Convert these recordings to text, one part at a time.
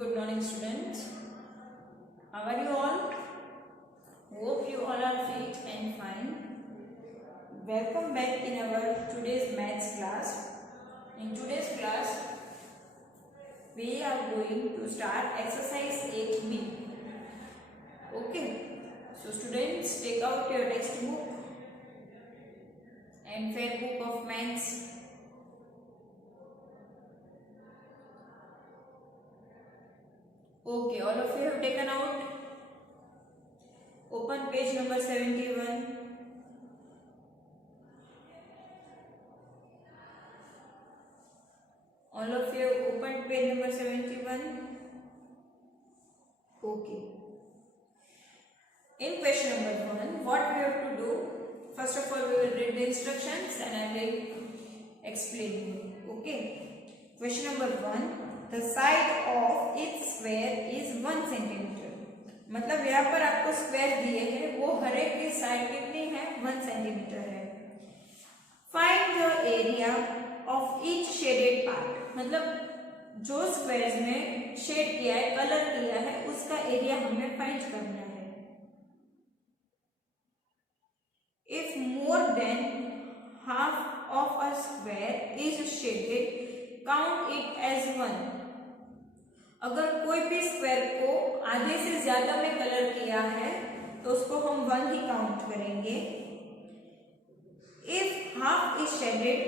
Good morning, students. How are you all? Hope you all are fit and fine. Welcome back in our today's maths class. In today's class, we are going to start exercise 8B. Okay. So students, take out your textbook and fair book of maths. Okay, all of you have taken out. Open page number 71. All of you have opened page number 71. Okay. In question number 1, what we have to do? First of all, we will read the instructions and I will explain you. Okay. Question number 1. The side of each square is 1 centimetre. मतलब यहाँ पर आपको square दिए हैं, वो हर एक की side कितनी है? 1 सेंटीमीटर है. Find the area of each shaded part. मतलब जो स्क्वायर्स में शेड किया है, कलर किया है, उसका एरिया हमें फाइंड करना है. If more than half of a square is shaded, count it as 1. अगर कोई भी स्क्वायर को आधे से ज्यादा में कलर किया है तो उसको हम 1 ही काउंट करेंगे. If half is shaded,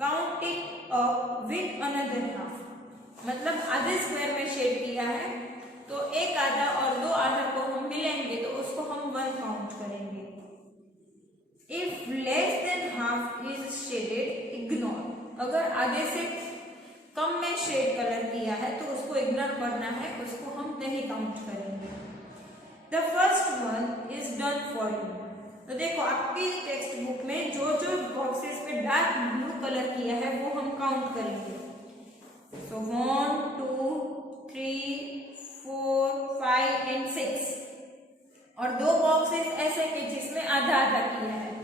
count it up with another half. मतलब आधे स्क्वायर में शेड किया है तो एक आधा और दो आधा को हम मिलेंगे तो उसको हम 1 काउंट करेंगे. If less than half is shaded, ignore. अगर आधे से कम में शेड कलर किया है तो उसको इग्नोर करना है, उसको हम नहीं काउंट करेंगे. The first one is done for you. तो देखो आपकी टेक्स्ट बुक में जो जो बॉक्सेस पे डार्क ब्लू कलर किया है वो हम काउंट करेंगे. सो 1 2 3 4 5 एंड 6. और दो बॉक्सेस ऐसे के जिसमें आधा आधा किया है.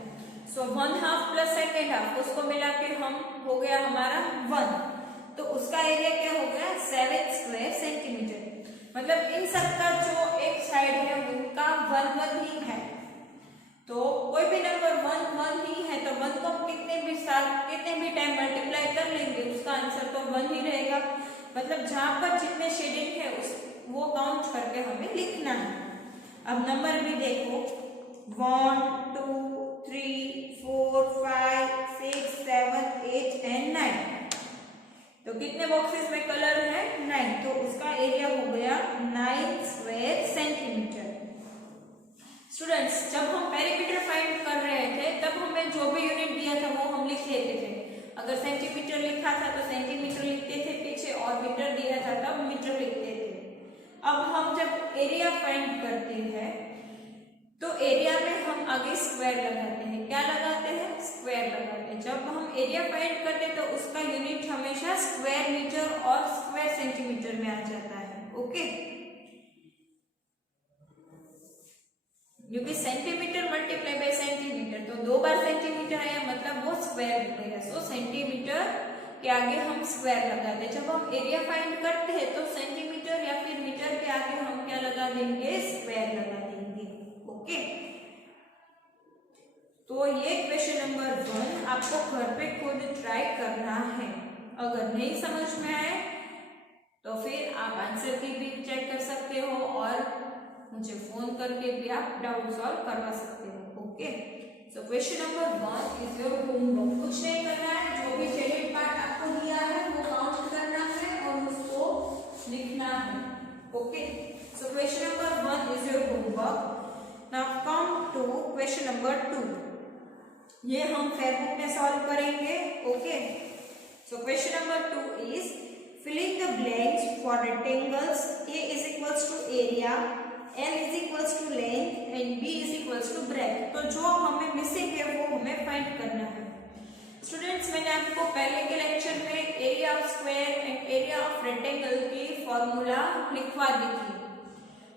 सो 1 हाफ प्लस सेकेंड हाफ, उसको मिला के हम हो गया हमारा 1. तो उसका एरिया क्या हो गया? 7 स्क्वायर सेंटीमीटर. मतलब इन सबका जो एक साइड है उनका 1 1 ही है. तो कोई भी नंबर 1 1 ही है तो 1 को हम कितने भी टाइम मल्टीप्लाई कर लेंगे, उसका आंसर तो 1 ही रहेगा. मतलब जहां पर जितने शेडिंग है वो काउंट करके हमें लिखना है. अब नंबर भी देखो, 1 2 3 4 5 6 7 8 एंड 9. तो कितने बॉक्सेस में कलर है? 9. तो उसका एरिया हो गया 9 स्क्वायर सेंटीमीटर. स्टूडेंट्स, जब हम पेरीमीटर फाइंड कर रहे थे तब हमें जो भी यूनिट दिया था वो हम लिख लेते थे. अगर सेंटीमीटर लिखा था तो सेंटीमीटर लिखते थे पीछे, और मीटर दिया था तब मीटर लिखते थे. अब हम जब एरिया फाइंड करते हैं तो एरिया में हम आगे स्क्वायर लगाते हैं. क्या लगाते हैं? स्क्वायर लगाते हैं. जब हम एरिया फाइंड करते हैं तो उसका यूनिट हमेशा स्क्वायर मीटर और स्क्वायर सेंटीमीटर में आ जाता है. ओके, क्योंकि सेंटीमीटर मल्टीप्लाई बाय सेंटीमीटर, तो 2 बार सेंटीमीटर आया मतलब वो स्क्वायर बनेगा. सो सेंटीमीटर के आगे हम स्क्वायर लगाते हैं. जब हम एरिया फाइंड करते हैं तो सेंटीमीटर या फिर मीटर के आगे हम क्या लगा देंगे? स्क्वायर लगा देंगे. ओके, तो ये क्वेश्चन नंबर 1 आपको घर पे खुद ट्राई करना है. अगर नहीं समझ में आए तो फिर आप आंसर की भी चेक कर सकते हो और मुझे फोन करके भी आप डाउट सॉल्व करवा सकते हो. Okay, so question number 1 is your homework. कुछ नहीं करना है, जो भी शेडेड पार्ट आपको दिया है वो काउंट करना है और उसको लिखना है. Okay, so question number 1 is your homework. Now come to question number 2. ये हम फेयर बुक में सॉल्व करेंगे. Okay, so question number 2 is filling the blanks for rectangles. A is equals to area, L is equals to length and B is equals to breadth. तो जो हमें missing है वो हमें फाइंड करना है. स्टूडेंट्स, मैंने आपको पहले के लेक्चर में area of square and area of rectangle की फॉर्मूला लिखवा दी थी.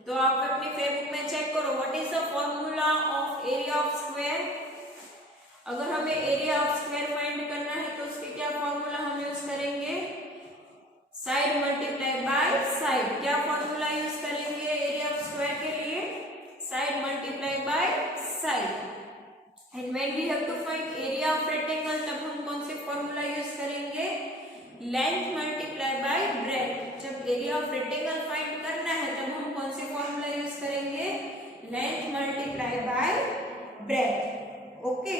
तो आप अपनी फेयर बुक में चेक करो, what is the formula of area of square. अगर हमें एरिया ऑफ स्क्वायर फाइंड करना है तो उसके क्या फॉर्मूला हम यूज करेंगे? Side multiply by side. Side, क्या फॉर्मूला यूज करेंगे एरिया ऑफ स्क्वायर के लिए? Side multiply by side. And when we have to find area of rectangle, तब हम कौन से फॉर्मूला यूज करेंगे? Length multiply by breadth. जब एरिया ऑफ रेक्टेंगल फाइंड करना है तब हम कौन से फॉर्मूला यूज करेंगे? Length multiply by breadth. Okay,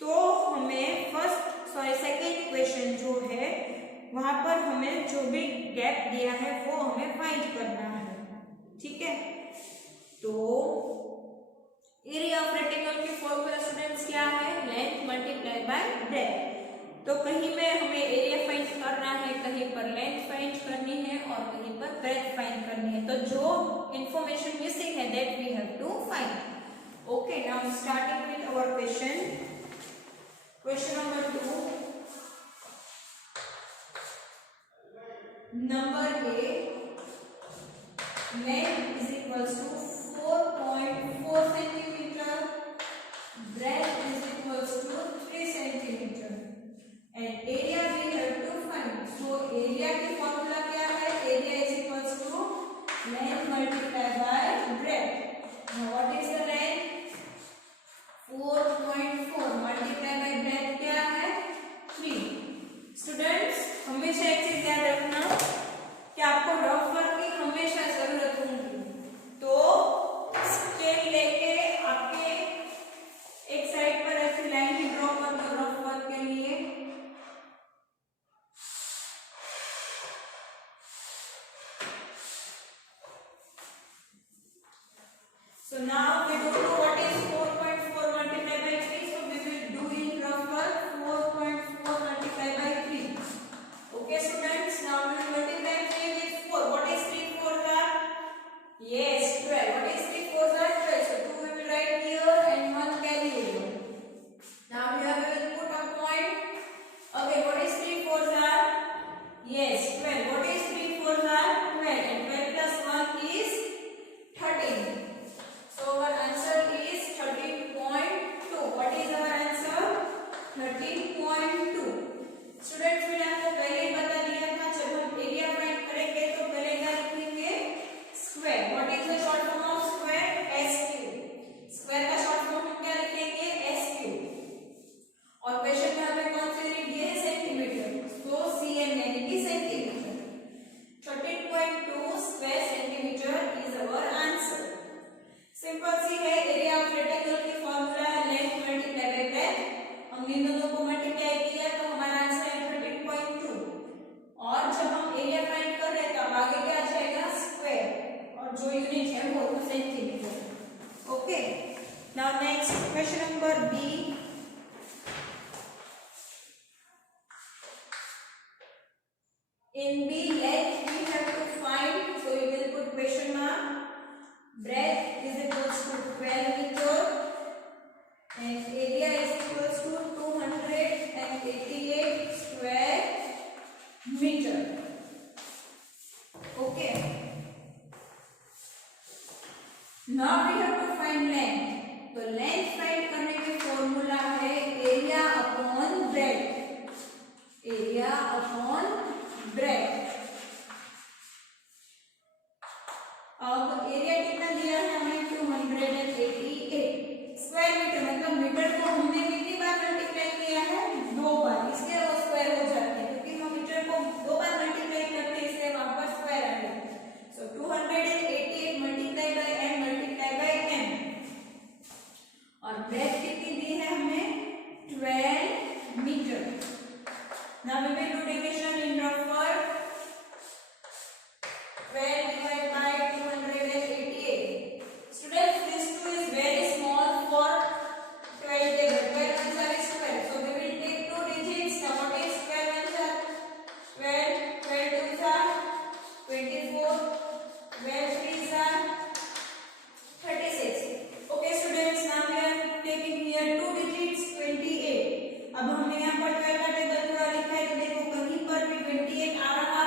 तो हमें सेकेंड क्वेश्चन जो है वहां पर हमें जो भी गैप दिया है वो हमें फाइंड करना है। ठीक है, तो एरिया ऑफ रेक्टेंगल की फॉर्मूला स्टूडेंट्स क्या है? Length multiply by breath. तो कहीं में हमें एरिया फाइंड करना है, कहीं पर लेंथ फाइंड करनी है और कहीं पर ब्रेथ फाइंड करनी है। तो जो इंफॉर्मेशन मिसिंग है that we have to find. Okay, now starting with our question. Question number 2, number A, length is equals to 4.4 centimeter, breadth is equals to 3 centimeter, and area we have to find. So area की formula क्या है? area is equals to length multiplied by breadth. Now what is the length? 4.4 multiplied by breadth क्या है? 3. Students, हमेशा एक चीज याद रखना कि आपको रफ वर्क की हमेशा जरूरत होगी, तो स्केल लेके आपके एक साइड पर ऐसी लाइन ही ड्रॉ कर दो रफ वर्क के लिए। So now we don't know what is 4.4 multiplied by 3, so we will do in rough work 4.4 multiplied by 3. Okay students, now we will multiply 3 with 4. What is 3 4s are? Yes, 12. What is 3 4s are? 12. So 2 we will write here and 1 carry here. Now here we will put a point. Okay, what is 3 4s are? Yes, 12. What is 3 4s are? 12. And 12 plus 1 is 13. So our answer is 13.2. What is our answer? 13.2. Students, मैंने आपको पहले ही बता दिया था जब हम area find करेंगे तो पहले क्या लिखेंगे? Square. What is the short form of square? S cube. Square का शॉर्ट फॉर्म हम क्या लिखेंगे? S cube. और क्वेश्चन में हमें कौन से यूनिट दिए हैं? सेंटीमीटर, तो सीएम यानी कि centimetre. 13.2 square centimetre is our answer. Simple सी है, एरिया ऑफ रेक्टेंगल की फॉर्मूला है लेंथ मल्टीप्लाई बाय ब्रेथ। हम इन दोनों को मल्टीप्लाई किया तो हमारा आंसर है 13.2। और जब हम एरिया फाइंड कर रहे हैं तब आगे क्या आ जाएगा? स्क्वायर, और जो यूनिट है वो centimetre. Okay, now next question number B। In B, length we have to find, so we will put question mark. Breadth is equals to 12 meter and area is equals to 288 square meter. Okay. Now we have to find length. तो length find करने की formula है area upon breadth. Area upon breadth. अब area कितना दिया है हमें? 288 square metre, मतलब मीटर को हमने कितनी बार मल्टीप्लाई किया है? 2 बार, इसलिए वो स्क्वायर हो जाते हैं, क्योंकि हम मीटर को 2 बार मल्टीप्लाई करते हैं इसलिए वहां पर स्क्वायर आ गया। So 288 multiply by m multiply by m। और ब्रेथ कितनी दी है हमें? 12 metre. Now we will do division in rough work. 12 divided by 288. Students, this 2 is very small for 12 table. 12 ones are square. So we will take 2 digits. Now what is 12 ones are? 12. 12 twos are 24. 12 threes are 36. Okay students, now we are taking here 2 digits 28. अब हमने यहाँ पर 12 का table पूरा लिखा है तो देखो कहीं पर भी 28 आ रहा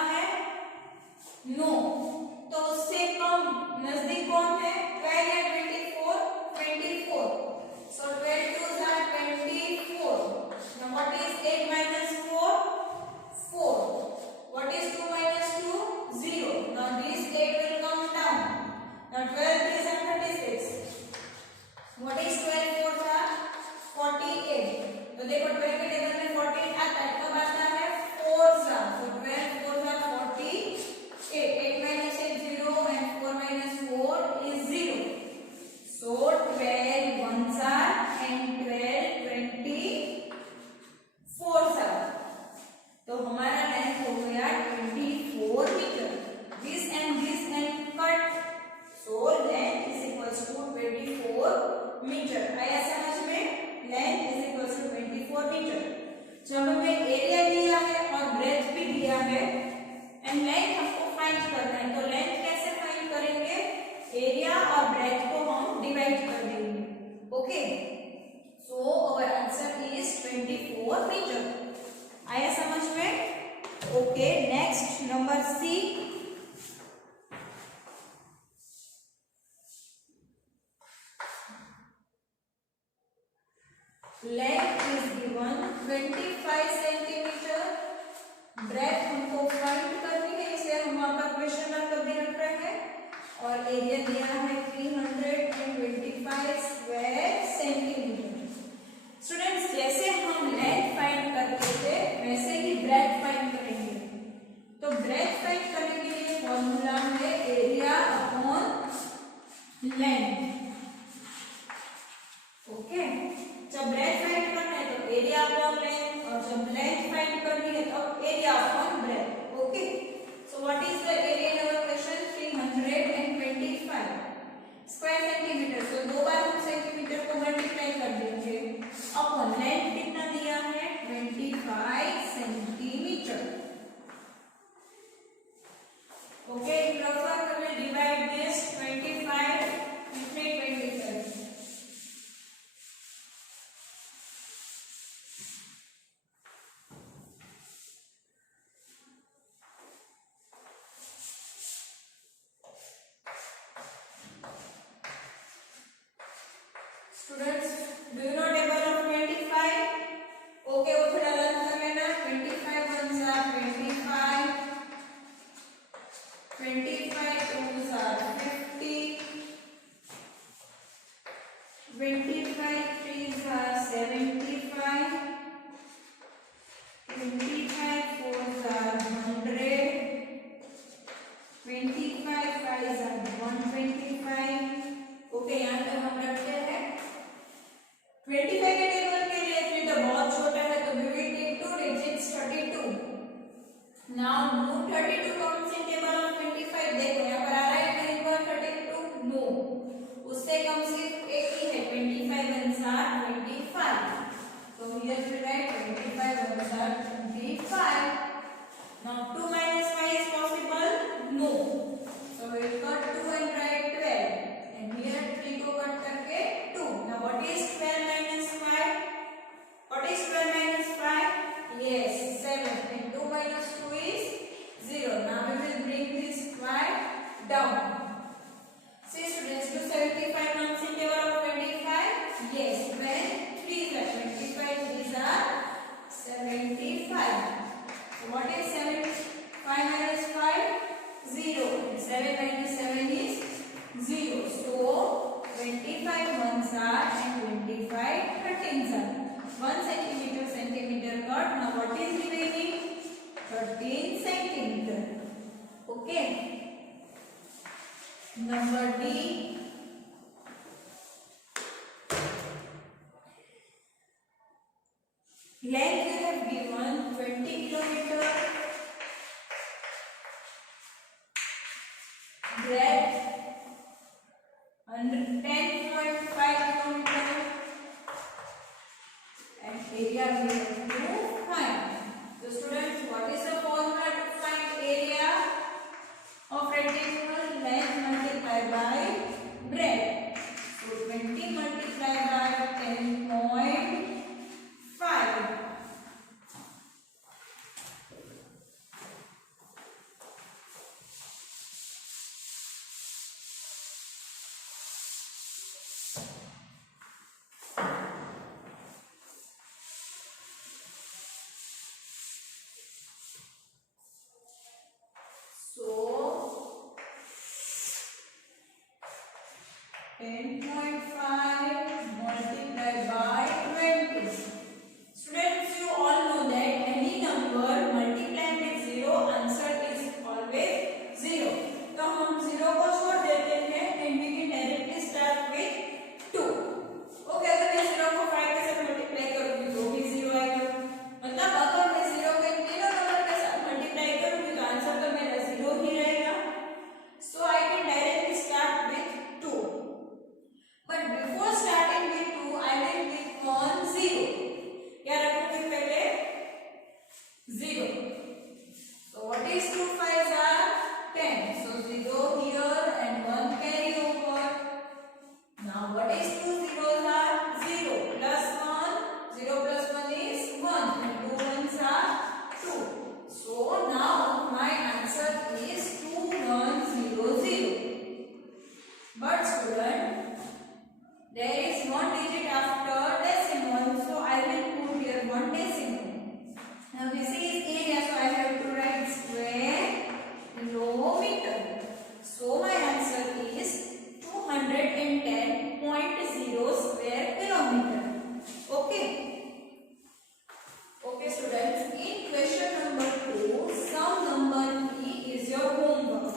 है एंड लेंथ हमको फाइंड करना है। तो लेंथ कैसे फाइंड करेंगे? एरिया और ब्रेथ को हम डिवाइड कर देंगे। Okay, so our answer is 24 metre. आया समझ में? Okay, next number C. Length is given 25 centimetre, breadth हमको फाइंड करनी है, इसलिए हम वहां पर क्वेश्चन मार्क कर भी रख रहे हैं, और एरिया दिया है 325 स्क्वायर सेंटीमीटर। स्टूडेंट्स, जैसे हम लेंथ फाइंड करते थे वैसे ही ब्रेथ फाइंड करेंगे। तो ब्रेथ फाइंड करने के लिए फॉर्मूला है एरिया अपॉन लेंथ। ओके, जब ब्रेथ फाइंड करना है तो एरिया अपॉन लेंथ, और जब लेंथ फाइंड करनी है तो area upon breadth. Okay, so what is the area in our question? 325 square centimetre. तो दो बार हम सेंटीमीटर को मल्टीप्लाई कर देंगे अपॉन लेंथ कितना दिया है? 25 सेंटीमीटर। ओके, फटाफट हमें divide this 25 with 25। Students, do you know table of 25? Okay, वो थोड़ा लर्न कर लेना। 25 ones are 25, 25 twos are 50, 25 threes are 75, 25 fours are 100, 25 fives are 125। Okay, यहाँ तक हम रखते हैं। 25 के टेबल के लिए 3 तो बहुत छोटा है, तो we will take 2 digits 32। Now move 32 comes in table of 25। देखो यहाँ पर आ रहा है कहीं पर 32? नो, उससे कम सिर्फ एक ही है। 25 ones are 25। So here we write 25 ones are 25। Now 2 minus 5 is possible? No, so we will cut 2 and write 12, and here 3 को कट करके 2। Now what is 12 minus 5? What is 12 minus 5? Yes, 7, and 2 minus 2 is 0. Now we will bring this 5 down. See students, do 75 comes in table of 25? Yes, when 3s are 25, 3s are 75. So what is 75 minus 5? 0. 7 minus 7 is 0. So 25 ones are and 25 13s are. 1 centimeter, centimeter cut. Now what is remaining? 13 centimeter. Okay. Number D. Length you have given 20 kilometer. Breadth 10.5 kilometer. And area we have to find. So students, what is the formula to find area of rectangle? Length multiplied by breadth. So 20 multiplied by 10.5. So 10.5 multiplied by 20. Students, you all know that any number multiplied with 0, answer is always 0. तो हम 0 को छोड़ देते हैं and we can directly start with 2. Okay, अगर मैं 0 को 5 के साथ मल्टीप्लाई करूंगी तो भी 0 आएगा। मतलब अगर मैं 0 को इन तीनों नंबर के साथ मल्टीप्लाई करूंगी तो आंसर तो मेरा 0 ही रहेगा। So I can directly start with 2. is 2 5s are 10. So 0 here and 1 carry over. Now what is 2 zeros are 0 plus 1. 0 plus 1 is 1 and 2 ones are 2. So now my answer is 2100. But student, there is one digit after decimal, so I will put here one decimal. Now this is area, so I have to write square kilometer. So my answer is 210.0 square kilometer. Okay. Okay students, in question number 2, sum number E is your homework.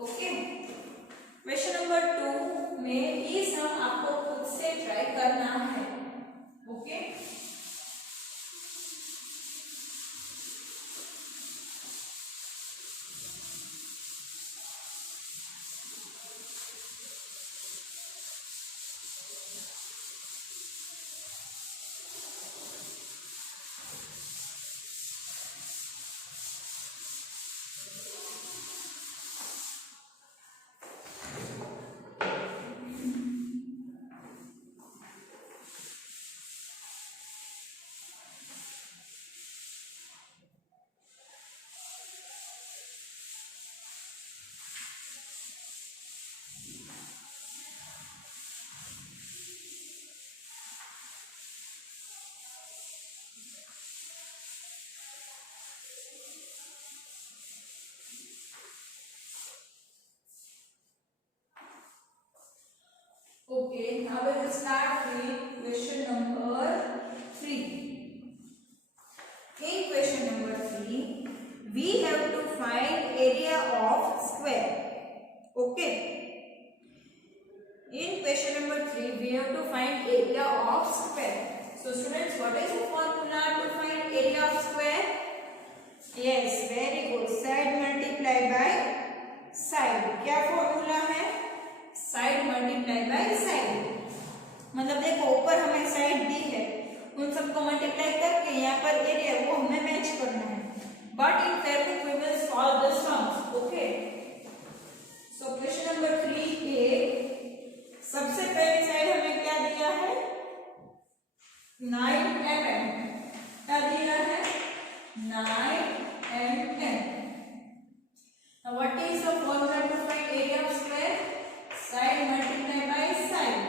Okay. Question number 2 में ये सम आपको खुद से try करना है. Okay. Okay, now we will start with question number 3. In question number 3, we have to find area of square. Okay. In question number 3, we have to find area of square. So students, what is the formula to find area of square? Yes, very good. Side multiply by side. क्या formula है? Side multiply by side. मतलब देखो ऊपर हमें side दी है, उन सबको multiply करके यहाँ पर एरिया वो हमें मैच करना है. But in fact we will solve the sums. Okay. So question number 3 के सबसे पहली साइड हमें क्या दिया है? 9 mm. क्या दिया है? 9 mm. Now what is the formula to find area of square? Side multiply by side.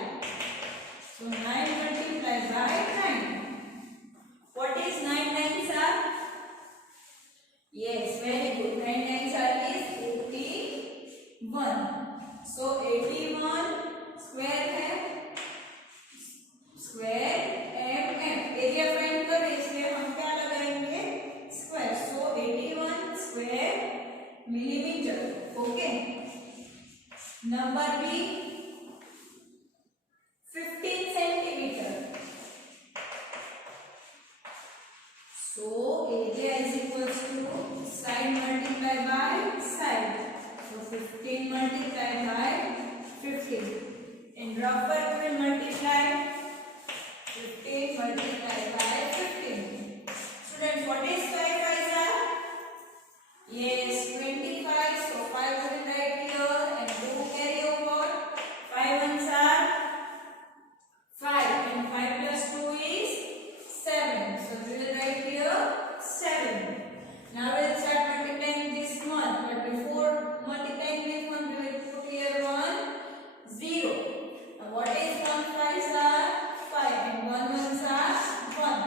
So 9 multiply by 9. What is 9 nines are? Yes, very good. 9 nines are is 81. So 81 square है. Square mm. Area find करें इसलिए हम क्या लगाएंगे? Square. So 81 square millimeter. Okay. Number B 15 centimeter. So area is equals to side multiply by side. So 15 multiply by 15. In rough work we will multiply 15 multiply by 15. Students, what is 5 5s are? Yes, 25. So 5 will write here and 2 carry over. 5 ones are 5 and 5 plus 2 is 7. So we will write here 7. Now we will start multiplying this one. But before multiplying this one, we will put here 1 0. Now what is 1 5s are 5 and 1 ones are 1.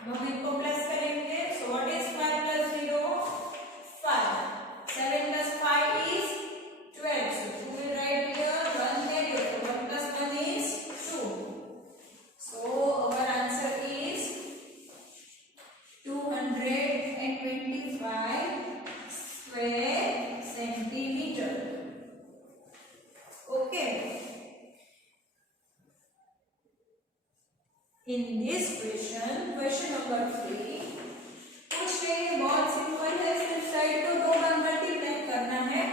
अब हम इनको plus करेंगे. So what is 5 plus 0? 5. 7 plus 5 is 12. So we will write here 1 carry over. 1 plus 1 is 2. So our answer is 225 square centimeter. Okay. In this question, question number 3, question बहुत simple है. सिर्फ side को 2 बार multiply करना है.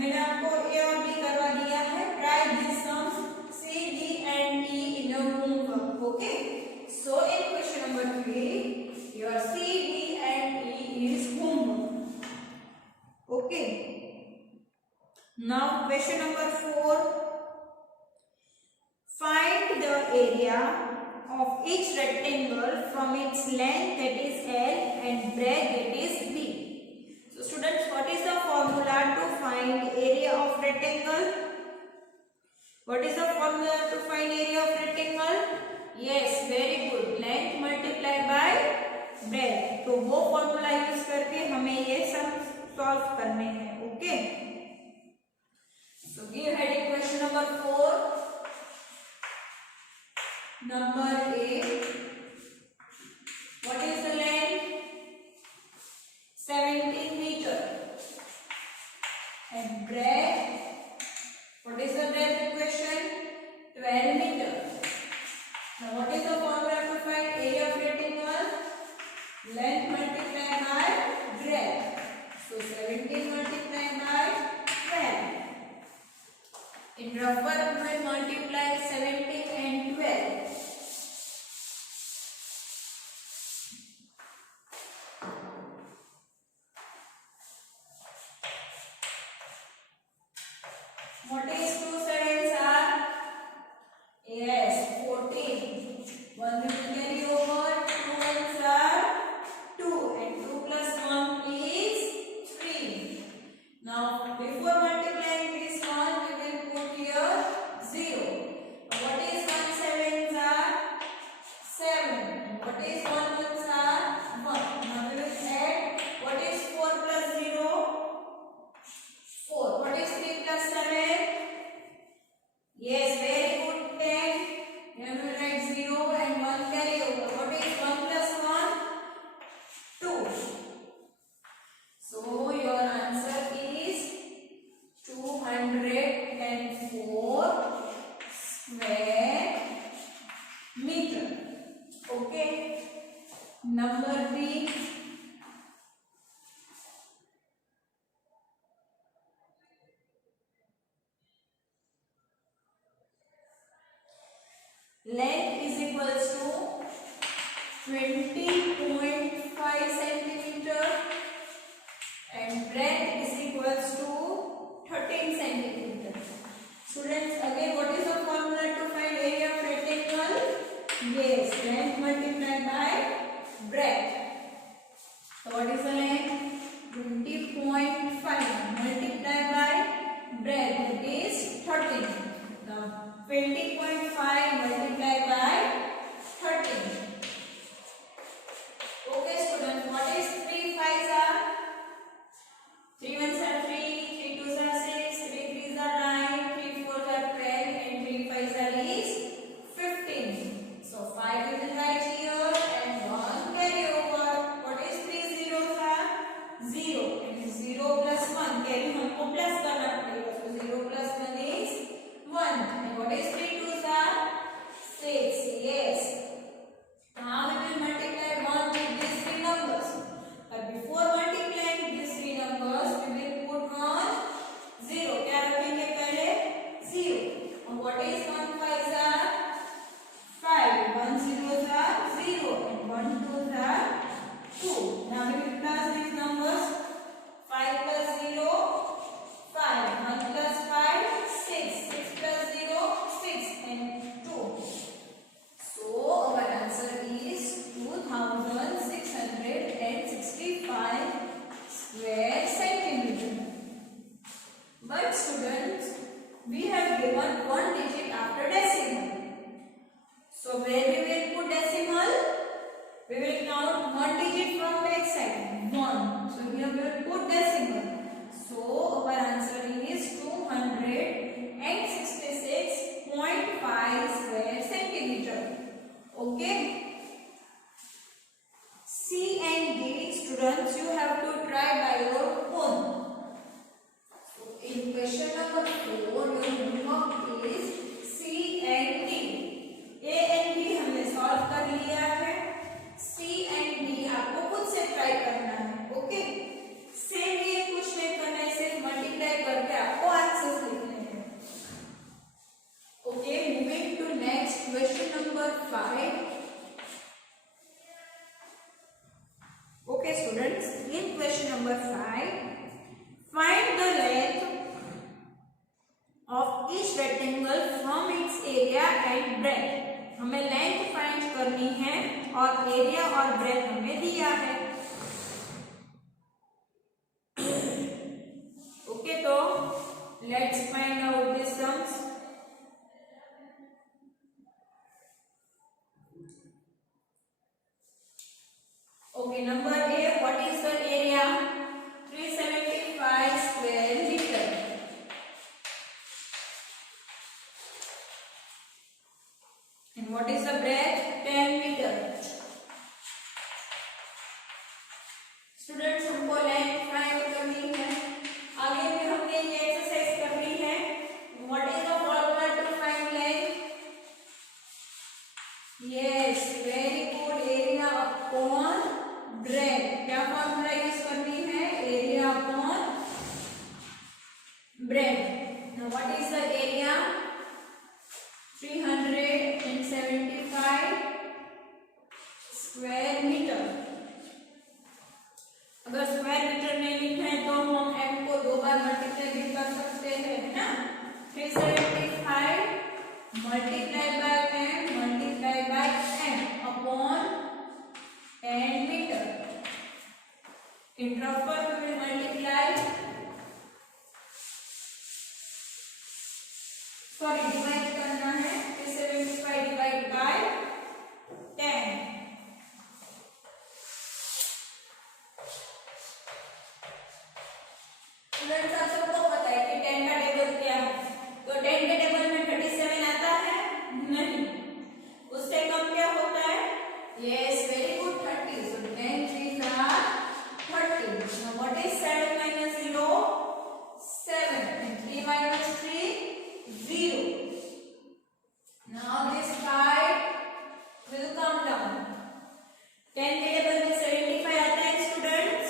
मैंने आपको ए और B करवा दिया है. Try this sums C, D and E in your homework. Okay. So in question number 3, your C, D and E is homework. Now question number 4. Find the area of each rectangle from its length, that is L, and breadth, that is B. So students, what is the formula to find area of rectangle? What is the formula to find area of rectangle? Yes, very good. Length multiplied by breadth. तो वो formula use करके हमें ये सब solve करने हैं. Okay, so give heading question number 4. Number A, what is the length? 17 meter. And breadth, what is the breadth equation? 12 meter. Now what is the formula to find area of rectangle? Length multiplied by breadth. So 17 multiplied by 12. In rough work we multiply 17 and 12. What is 2 sevens are? Yes, 14. 1 will carry over. 2 ones are 2, and 2 plus 1 is 3. Now before multiplying this one, we will put here 0. What is 1 sevens are? 7. And what is 1 ones are? 1. Now we will add. What is 4 plus 0? 4. What is 3 plus 7? Yes, very good. 10. Here we write 0 and 1 carry over. What is 1 plus 1? 2. So your answer is 204 square meter. Okay. Number B. Length is equals to 20.5 centimeter and breadth is equals to 13 centimeter. Students, again, what is the formula to find area of rectangle? Yes, length multiplied by breadth. So what is the length? 20.5 multiplied by breadth, it is 13. Now 20.5 multiplied by 13. Okay students, what is 3 5s are? 3 ones are 3, 3 2s are 6, 3 3s are 9, 3 4s are 12, and 3 5s are is 15. So 5 we will write here and 1 carry over. What is 3 zeros are? 0, and 0 plus 1 carry हमको plus करना पड़ेगा. So 0 plus 1 is 1. And what is 3 2s are? 6. Yes. Now we will multiply 1 with these three numbers. But before multiplying these three numbers, we will put 1 0. क्या रखेंगे पहले? 0. And what is 1 5s are? 5. 1 zeros are 0 and 1 2s are 2. Now we will plus these numbers. 5 plus 0, 5. 1 plus 5, 6. 6 plus 0, 6 and 2. So our answer is 2665 square centimeter. But students, we have given one digit after decimal. So where we will put decimal? We will count one digit from back side. 1. So here we will put decimal. So our answer is 266.5 square centimeter. Okay. C and D, students, you have to try by your own. So in question number 4, your homework is C and D. A and B हमने solve कर लिया है. C and D आपको खुद से try करना है. Okay, same ये कुछ नहीं करना है, सिर्फ मल्टीप्लाई करके आपको आंसर्स लिखने हैं. Okay, moving to next question number 5. Okay students, in question number 5, find the length each rectangle from its area and breadth. हमें लेंथ फाइंड करनी है और एरिया और ब्रेथ हमें दिया है। ओके, तो let's find out this sums. Okay, number A, what is the area? 375 square meter. And what is the breadth? 10 meter. Students, हमको लेंथ फाइंड करनी है। आगे भी हमने ये एक्सरसाइज करनी है। What is the formula to find length? Yes, very good. Area upon breadth। क्या फॉर्मूला यूज करनी है? Area upon breadth। Now what is the area? 375 square meter। अगर स्क्वायर मीटर में लिखना है तो हम m को दो बार मल्टीप्लाई भी कर सकते हैं, है ना। 375 multiply by m multiply by m upon 10 metre. Interval में मल्टीप्लाई, सॉरी डिवाइड करना है। 375 डिवाइड बाय 10। स्टूडेंट्स, आप सबको पता है कि 10 का टेबल क्या है? तो 10 के टेबल में 37 आता है? नहीं। उससे कम क्या होता है? Yes, very good, 30। So 10 3 are 30। Now what is 7 minus 0? 7 and 3 minus 3 0। Now this 5 will come down। 10 के टेबल में 75 आता है स्टूडेंट्स?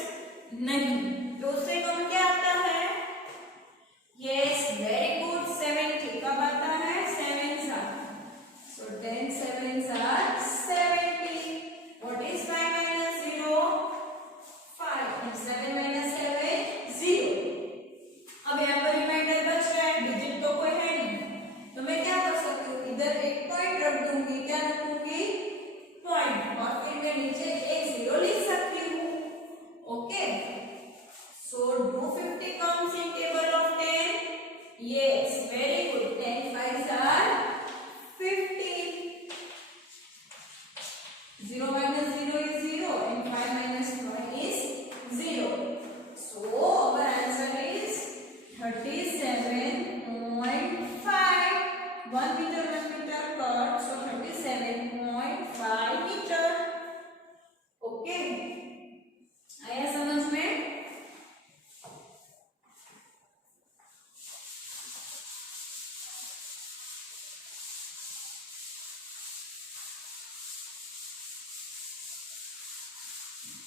नहीं। तो उससे कम क्या आता है? Yes, very good, 70। कब आता है? 7 are। So 10 7s are 70। What is 5 minus 0? 5 and 7 minus 7 0। अब यहाँ पर रिमाइंडर बच रहा है, डिजिट तो कोई है नहीं, तो मैं क्या कर सकती हूँ? इधर एक पॉइंट रख दूंगी। क्या रखूंगी? पॉइंट। और फिर मैं नीचे एक 0 लिख सकती हूँ। Okay, so do 50 comes in table of 10? Yes, very good। 10 5s are 50। 0 minus 0 is 0 and 5 minus 1 is 0। So our answer is 37.5। 1 meter cut, so 37.5 meter। Okay, आया समझ में?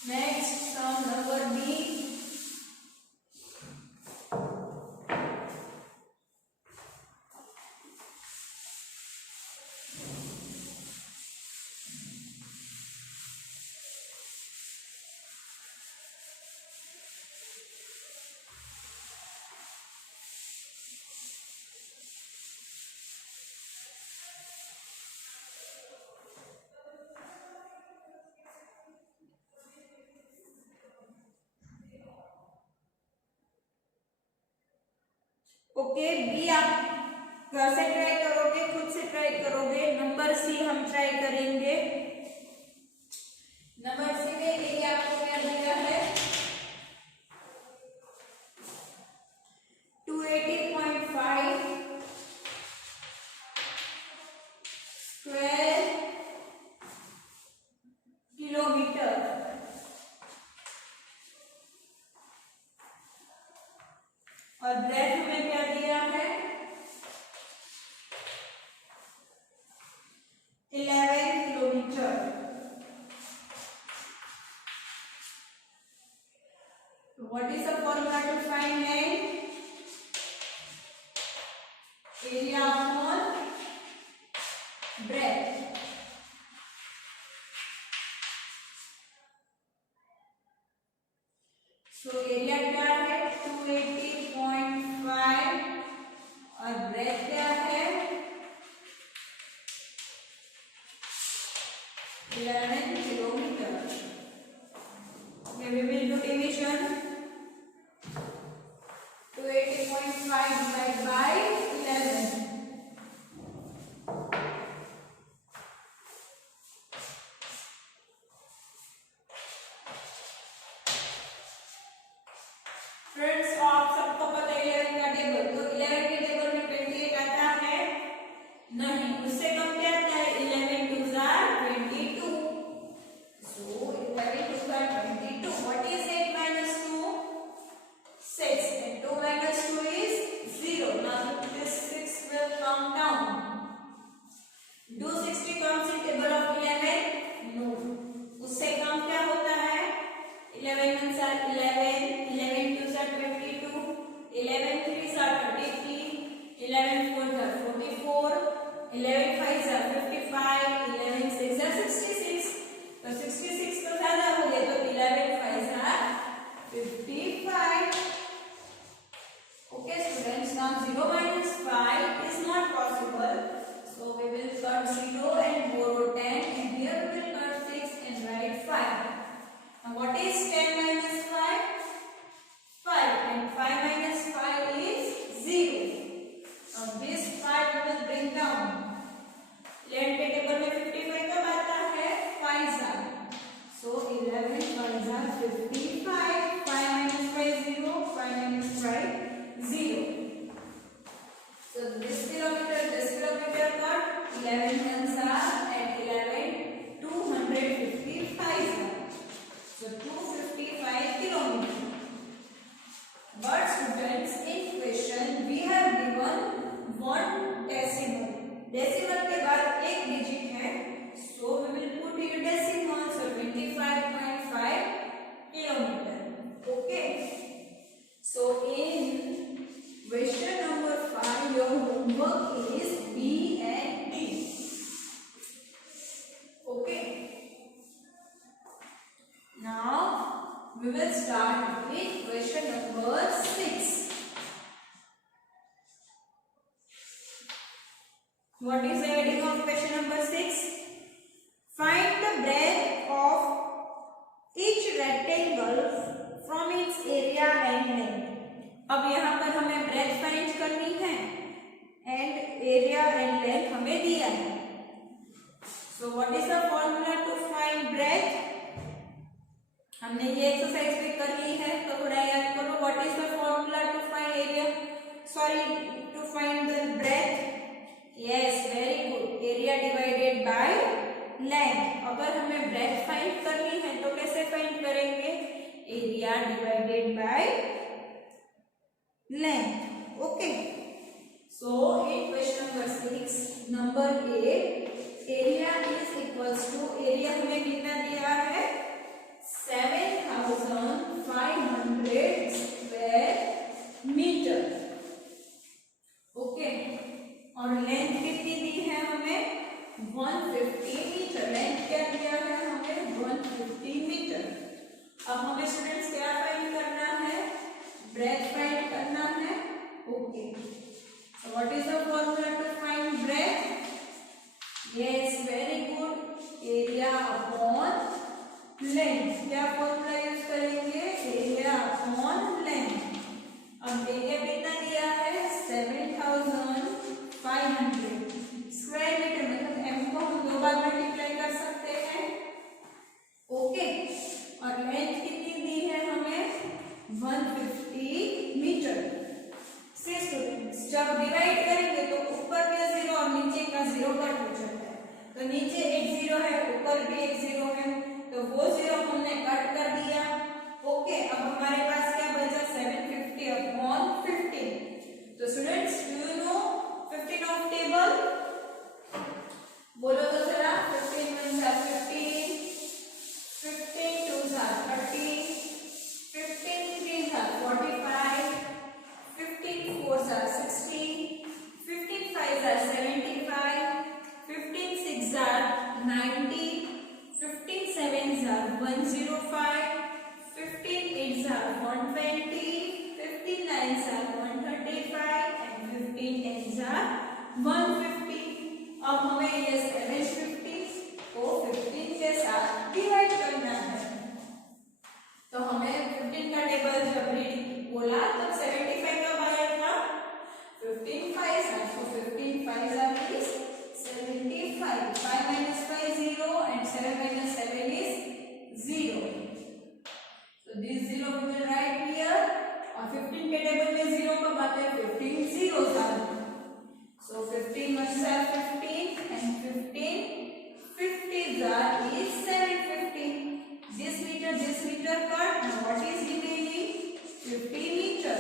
Next, sum number B। Okay, B आप घर से try करोगे, खुद से try करोगे। नंबर सी हम ट्राई करेंगे। नंबर सी में एरिया आपको क्या दिया है? 280.5 स्क्वायर किलोमीटर। और ब्रेथ हमें क्या दिया है? 11 kilometre. What is the formula to find length? Area upon breadth। So area क्या है? 280.5 और और ब्रेथ क्या है 11 kilometre. We will do division 280.5 divided by 11. Friends आप सबको पता है 11 का टेबल, तो 11 के टेबल में 28 आता है नहीं, उससे कम क्या आता है 11 2s are 22. So 11 2s are 22. What is 8 minus 2? 6. And 2 minus 2 is 0. Now this 6 will come down. Do 60 comes in table of 11? No. उससे कम क्या होता है 11 1s are 11, 11 2s are 22, 11 3s are 33, 11 4s are 44, 11 5s are 55, 11 6s are 66. तो 66 तो ज्यादा हो गए, तो 11 5s are 55. Okay students, now 0 minus 5 is not possible, so we will cut 0 and borrow 10, and here we will cut 6 and write 5. Now what is 10 minus 5? 5, and 5 minus 5 is 0. Now this 5 we will bring down. 11 के table में 55 कब आता है 5s are, so 11 5s are 55. 5 minus 5 0, 5 minus 5 0. So this kilometer cut, 11 1s are and 11 255 are. So 255 kilometers. But students, in question we have given one decimal. Decimal के बाद एक digit है, so we will put here decimal. So 25.5 kilometer. Okay. So in question number 5, your homework is B and D. Okay. Now we will start with question number 6. What is the heading of question number 6? Find the breadth of each rectangle from its area and length. अब यहाँ पर हमें breadth find करनी है and area and length हमें दिया है. So what is the formula to find breadth? हमने ये एक्सरसाइज भी कर ली है, तो थोड़ा याद करो. What is the formula to find area, sorry to find the breadth? Yes, very good, area divided by length. अगर हमें ब्रेथ फाइंड करनी है तो कैसे फाइंड करेंगे? Area divided by length. Okay. So in question number 6 number A, area is equals to, area हमें कितना दिया है 7,500 स्क्वायर मीटर. ओके. और लेंथ कितनी दी है हमें 150 मीटर. लेंथ क्या दिया है हमें 150 मीटर. अब हमें स्टूडेंट्स क्या फाइंड करना है? ब्रेथ फाइंड करना है. Okay. So what is the formula to find breadth? Yes, very good, area upon length. क्या फॉर्मूला यूज करेंगे? Area upon length. अब एरिया कितना दिया है 7,500 स्क्वायर मीटर, मतलब m को हम 2 बार मल्टीप्लाई कर सकते हैं. ओके. और लेंथ कितनी दी है हमें 150 मीटर. से स्टूडेंट्स जब डिवाइड करेंगे तो ऊपर का 0 और नीचे का 0 कट हो जाता है, तो नीचे एक 0 है, ऊपर भी एक 0 है, तो वो 0 हमने कट कर दिया. ओके. अब हमारे पास क्या बचा 750 अपॉन 15. तो students, do you know 15 of table? बोलो तो जरा. 15 1s are 15, 15 2s are 30, 15 3s are 45, 15 4s are 60, 15 5s are 75, 15 6s are 90, 15 7s are 105, 15 8s are 120, 15 9s are 135, and 15 10s बोला तब 75 कब आया था? 15 5 so 15 5 is 75. 5 minus 5 0 and 7 minus 7 is 0. So this 0 we will write here. और 15 के table में 0 कब आता है? 15 zeros आते हैं. So 15 1s are 15 and 15 50s are is 750. This meter cut. Now what is remaining? 50 meter.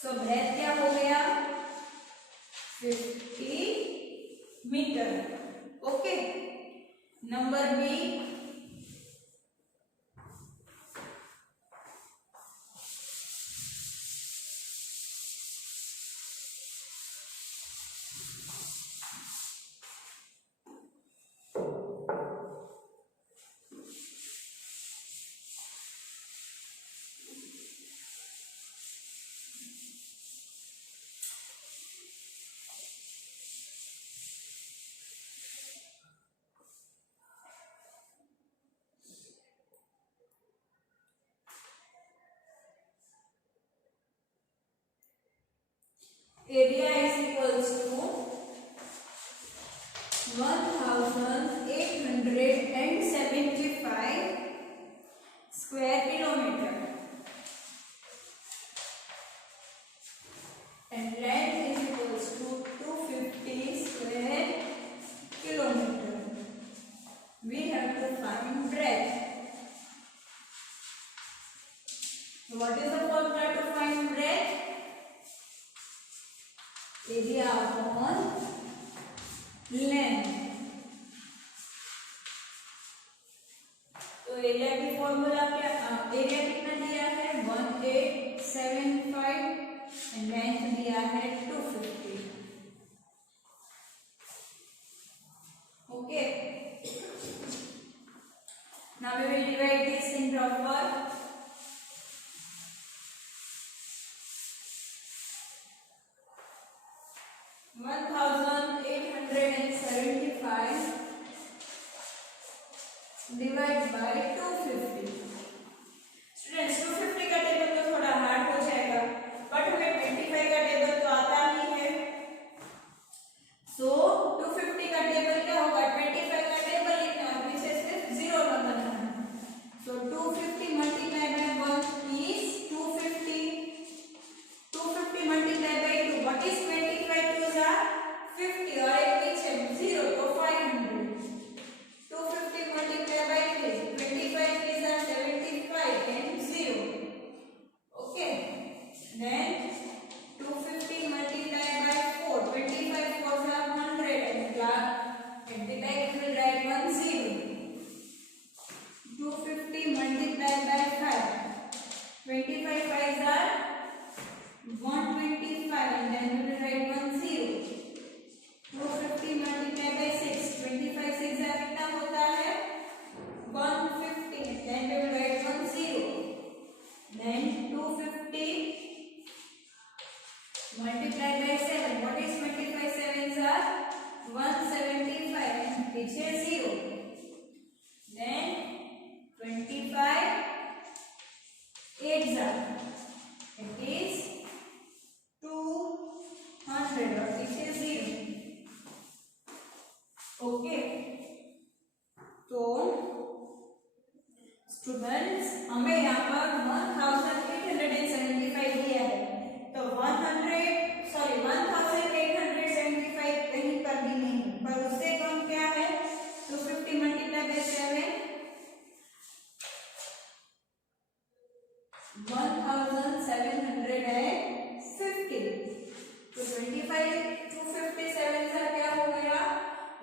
So breadth क्या हो गया? 50 meter. Okay. Number B. Area is equals to 1875 square kilometer and length is equals to 250 square kilometer. We have to find breadth. What is the formula to find breadth? Area upon length. तो area की formula क्या? Area कितना दिया है? 1875 and length दिया है 250. Okay. Now we will divide this in proper. 1875 divide by 250. Students 250 का table तो थोड़ा हार्ड हो जाएगा बट हमें 25 का टेबल तो आता ही है. सो 250 का टेबल क्या होगा? 25 का टेबल लिखना और पीछे सिर्फ 0 लगाना है. सो 250 multiply by 1 is 250. 250 multiply by 2 what is 25 2 are 50 और एक पीछे 0 तो 500. 250 multiplied by 3. 25 is 75 and 0. Okay. Then 250 multiplied by 4. 25 4s are 100 and at the back we will write 1 0. 250 multiplied by 5. 25 5s are 125 and then we will write 1 0. 250 multiplied by 6. 25 6 कितना होता है? 150. Then we will write 1 0. Then 250 multiplied by 7. What is 25 7s are 175 and पीछे 0. Then 25 8s are it is 200 और पीछे 0. Okay. तो students हमें यहाँ पर 1875 दिया है तो 1875 कहीं पर भी नहीं पर उससे कम क्या है? 250 मल्टीप्लाई बाय 7 1750. तो 25 257 का क्या हो गया?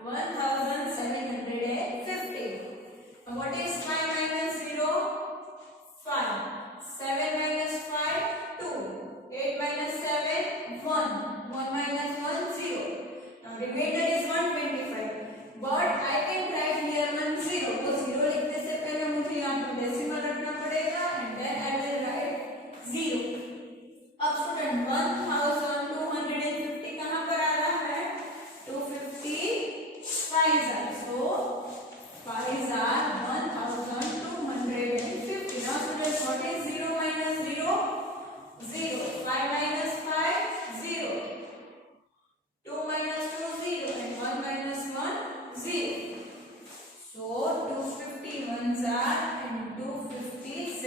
1750. What is 5 minus 0? 5. 7 minus 5 2. 8 minus 7 1. 1 minus 1 0. Now remainder is 125. But I can write here 1 0. तो 0 लिखने से पहले मुझे यहाँ पर डेसिमल रखना पड़ेगा and then I will write 0. अब स्टूडेंट 1250 कहाँ पर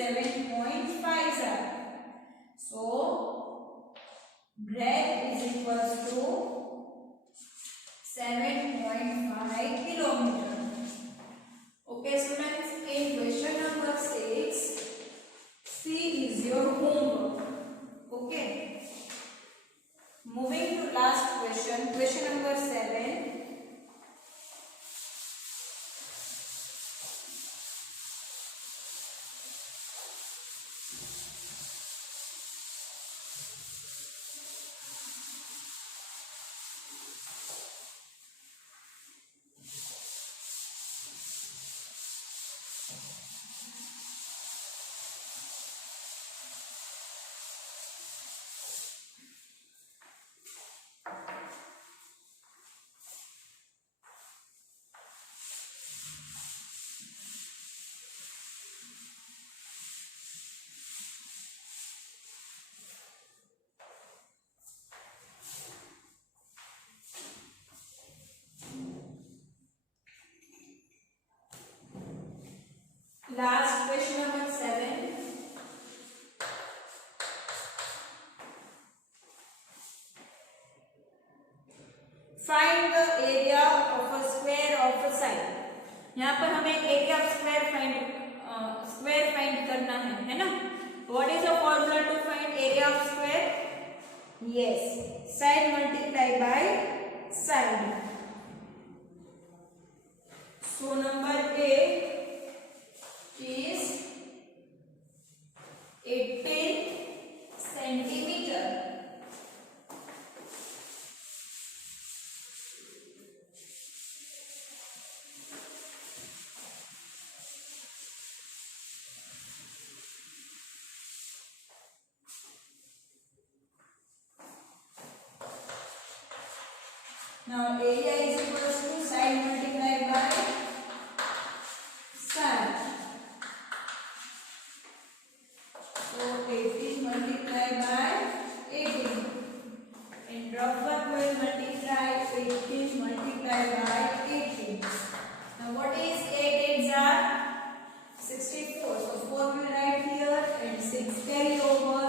7.5 are. So breadth is equals to 7.5 kilometer. Okay students, in question number 6, C is your homework. Okay, moving to last question, question number 7. Last question number 7. Find the area of a square of a side. यहाँ पर हमें area of square find करना है ना? What is the formula to find area of square? Yes, side multiply by side. So number A is 18 centimeter. Now area is equals to side multiplied by side. So 18 multiplied by 18. And drop one will multiply 18 multiplied by 18. Now what is 8 8s are 64. So 4 will write here and 6 carry over.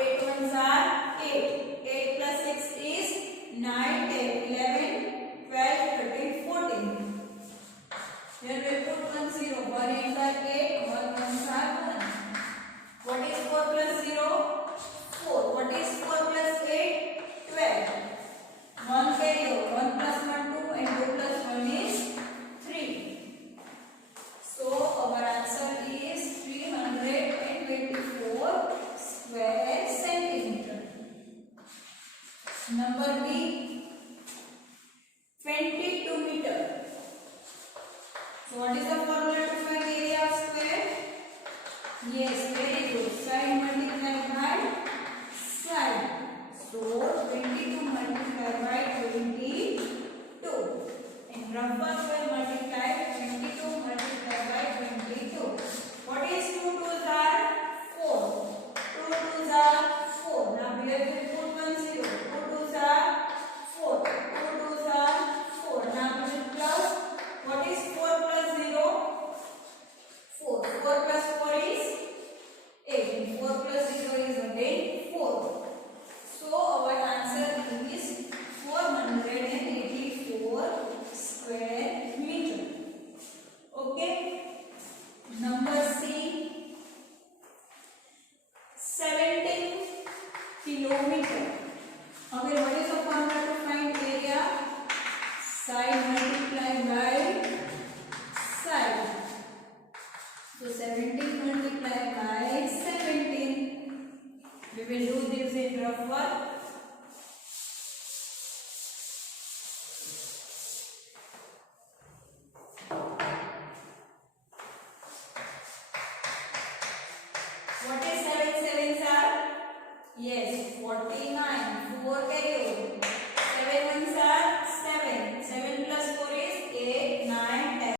8 ones are 8. 8 plus 6 is 9, 10, 11, 12, 13, 14. Here we put 1 0. 1 8s are 8. 1 1s are 1. What is 4 plus 0? 4. What is 4 plus 8? 12. 1 carry over. 1 plus 1 2 and 2 plus 1 is 3. So our answer is 324 square centimeter. Number B, 22 meter. So what is the formula to find area of square? Yes, very good. Side multiplied by side. So 22 multiplied by 22. And rough will multiply 22 multiplied by 22. What is 2 2s are 4. 2 2s are 4. Now here we put 1 0. 2 2s are 4. 2 2s are 4. Now we will plus. What is 4 plus 0? 4. 4 plus 4 is 8. And 4 plus 0 is again 4. So our answer is 484 square meter. Okay. Number C, 17 kilometer. Okay, what is the formula to find area? Side multiplied by side. So 17 multiplied by 17. We will do this in rough work.